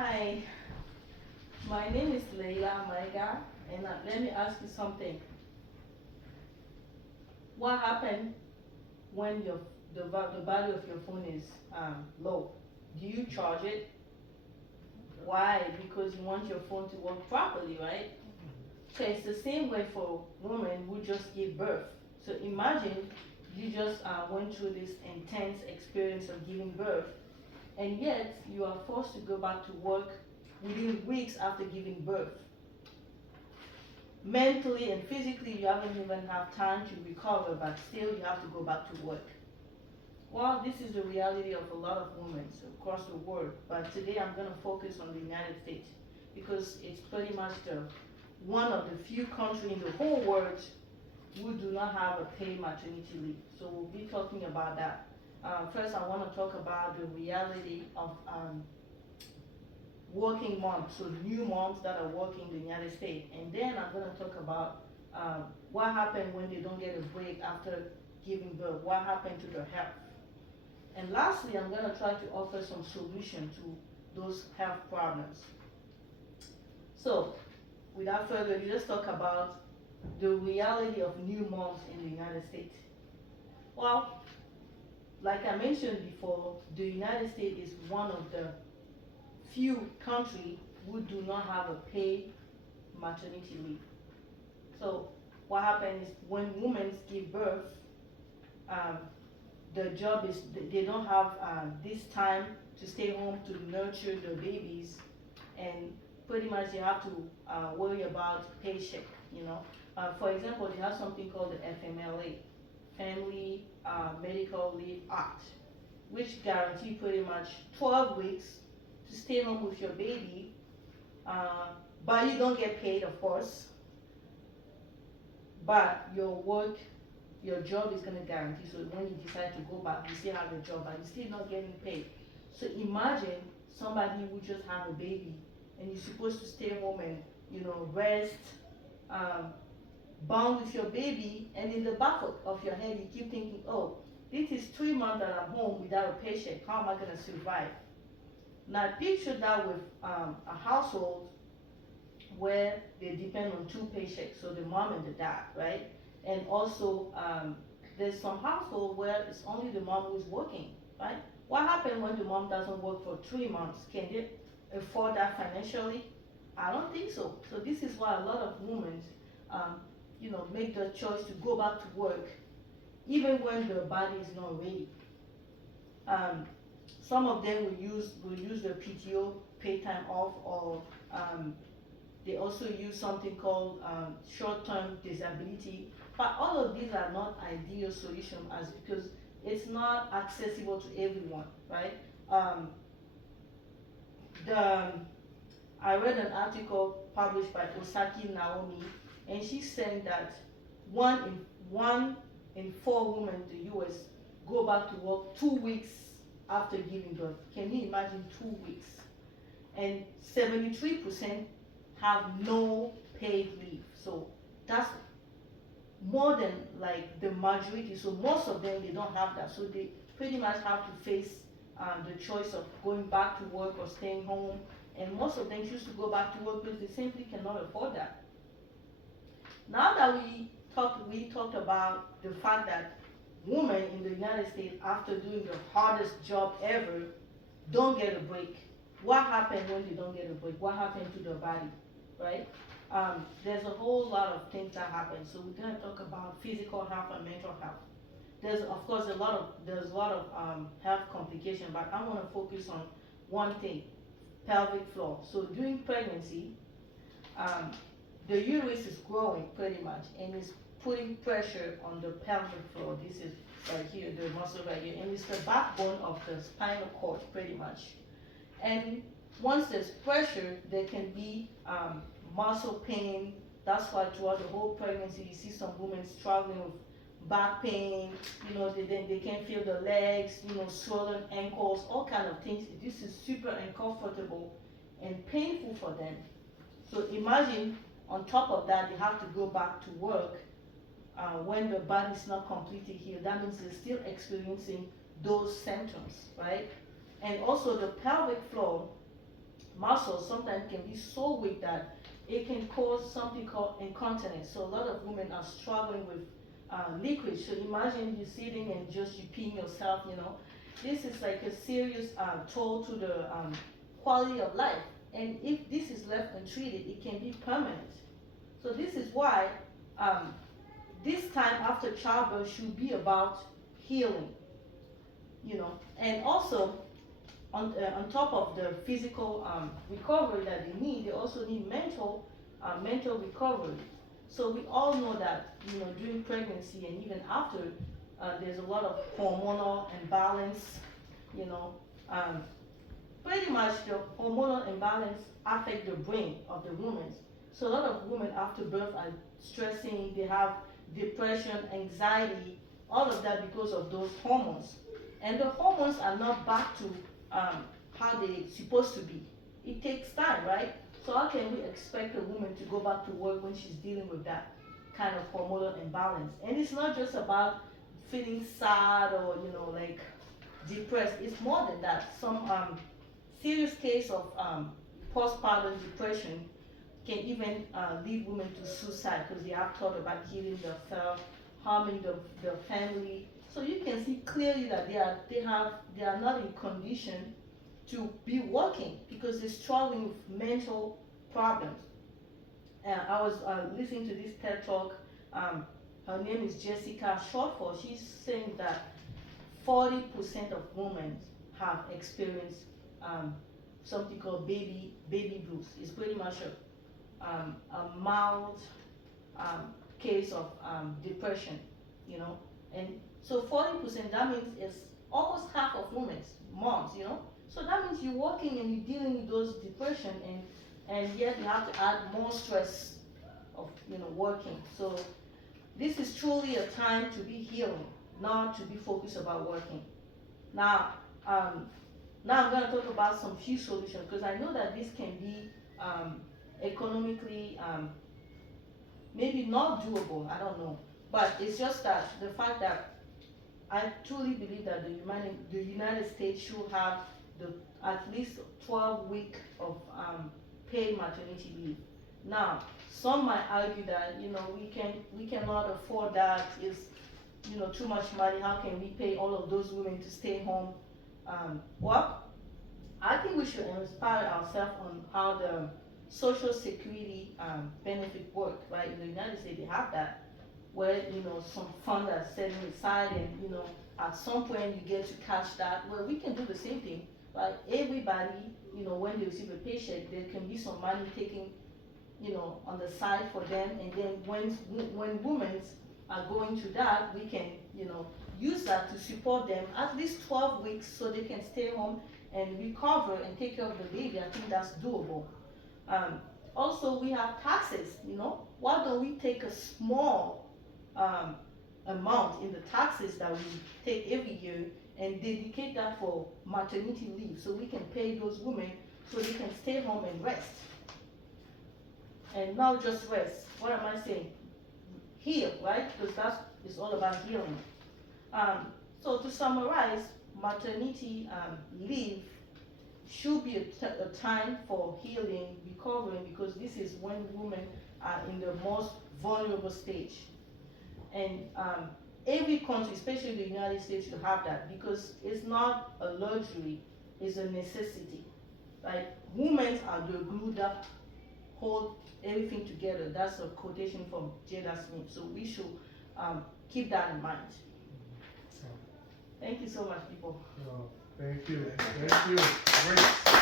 Hi, my name is Leila Maiga, and let me ask you something. What happened when the battery of your phone is low? Do you charge it? Why? Because you want your phone to work properly, right? So it's the same way for women who just give birth. So imagine you just went through this intense experience of giving birth, and yet you are forced to go back to work within weeks after giving birth. Mentally and physically you haven't even have time to recover, but still you have to go back to work. Well, this is the reality of a lot of women across the world, but today I'm going to focus on the United States because it's pretty much the one of the few countries in the whole world who do not have a paid maternity leave. So we'll be talking about that. First, I want to talk about the reality of working moms, so new moms that are working in the United States. And then I'm going to talk about what happened when they don't get a break after giving birth, what happened to their health. And lastly, I'm going to try to offer some solution to those health problems. So, without further ado, let's talk about the reality of new moms in the United States. Well, like I mentioned before, the United States is one of the few countries who do not have a paid maternity leave. So what happens is when women give birth, um, the job is they don't have this time to stay home to nurture the babies, and pretty much you have to worry about paycheck. You know, for example, they have something called the FMLA, Family Medical Leave Act, which guarantee pretty much 12 weeks to stay home with your baby, uh, but you don't get paid, of course. But your job is going to guarantee. So when you decide to go back, you still have your job, but you're still not getting paid. So imagine somebody who just have a baby and you're supposed to stay home and rest, um, bond with your baby, and in the back of your head you keep thinking, oh, this is 3 months that I'm home without a paycheck. How am I going to survive? Now picture that with a household where they depend on two paychecks, so the mom and the dad, right? And also, there's some household where it's only the mom who's working, right? What happens when the mom doesn't work for 3 months? Can they afford that financially? I don't think so. So this is why a lot of women, um, make the choice to go back to work, even when their body is not ready. Um, some of them will use their PTO, pay time off, or they also use something called short-term disability. But all of these are not ideal solutions as because it's not accessible to everyone, right? Um, the I read an article published by Osaki Naomi, and she's saying that one in four women in the U.S. go back to work 2 weeks after giving birth. Can you imagine 2 weeks? And 73% have no paid leave. So that's more than like the majority. So most of them they don't have that. So they pretty much have to face the choice of going back to work or staying home. And most of them choose to go back to work because they simply cannot afford that. Now that we talked about the fact that women in the United States, after doing the hardest job ever, don't get a break. What happens when they don't get a break? What happens to their body, right? There's a whole lot of things that happen. So we're gonna talk about physical health and mental health. There's of course a lot of health complications, but I want to focus on one thing: pelvic floor. So during pregnancy, um, the uterus is growing pretty much, and it's putting pressure on the pelvic floor. This is right here, the muscle right here, and it's the backbone of the spinal cord pretty much. And once there's pressure, there can be muscle pain. That's why throughout the whole pregnancy, you see some women struggling with back pain. They can't feel the legs. Swollen ankles, all kind of things. This is super uncomfortable and painful for them. So imagine on top of that, they have to go back to work when the body is not completely healed. That means they're still experiencing those symptoms, right? And also the pelvic floor, muscles sometimes can be so weak that it can cause something called incontinence. So a lot of women are struggling with liquid. So imagine you sitting and just you peeing yourself, you know. This is like a serious toll to the quality of life. And if this is left untreated, it can be permanent. So this is why this time after childbirth should be about healing, you know. And also, on top of the physical recovery that they need, they also need mental recovery. So we all know that, you know, during pregnancy and even after, there's a lot of hormonal imbalance, you know. Pretty much the hormonal imbalance affect the brain of the woman. So a lot of women after birth are stressing, they have depression, anxiety, all of that because of those hormones. And the hormones are not back to how they're supposed to be. It takes time, right? So how can we expect a woman to go back to work when she's dealing with that kind of hormonal imbalance? And it's not just about feeling sad or, you know, like depressed. It's more than that. Some serious case of postpartum depression can even lead women to suicide because they have thought about killing themselves, harming the family. So you can see clearly that they are not in condition to be working because they're struggling with mental problems. I was listening to this TED talk. Her name is Jessica Shortfall. She's saying that 40% of women have experienced something called baby blues. It's pretty much a mild case of depression, you know. And so 40%, that means it's almost half of women's moms, you know. So that means you're working and you're dealing with those depression, and yet you have to add more stress of, you know, working. So this is truly a time to be healing, not to be focused about working. Now, now I'm going to talk about some few solutions because I know that this can be economically maybe not doable. I don't know, but it's just that the fact that I truly believe that the United States should have at least 12 weeks of paid maternity leave. Now, some might argue that, you know, we cannot afford that. It's, you know, too much money. How can we pay all of those women to stay home? Well, I think we should inspire ourselves on how the Social Security benefit work. Right, in the United States they have that, where, you know, some fund are setting aside, and, you know, at some point you get to catch that. Well, we can do the same thing. Right, everybody, you know, when they receive a paycheck, there can be some money taken, you know, on the side for them, and then when women are going through that, we can, you know, use that to support them at least 12 weeks so they can stay home and recover and take care of the baby. I think that's doable. Also, we have taxes, you know. Why don't we take a small amount in the taxes that we take every year and dedicate that for maternity leave so we can pay those women so they can stay home and rest. And not just rest. What am I saying? Heal, right? Because it's all about healing. So to summarize, maternity leave should be a time for healing, recovering, because this is when women are in the most vulnerable stage. And every country, especially the United States, should have that because it's not a luxury, it's a necessity. Like, women are the glue that hold everything together. That's a quotation from Jada Smith. So we should keep that in mind. Thank you so much, people. Thank you. Thank you. Great.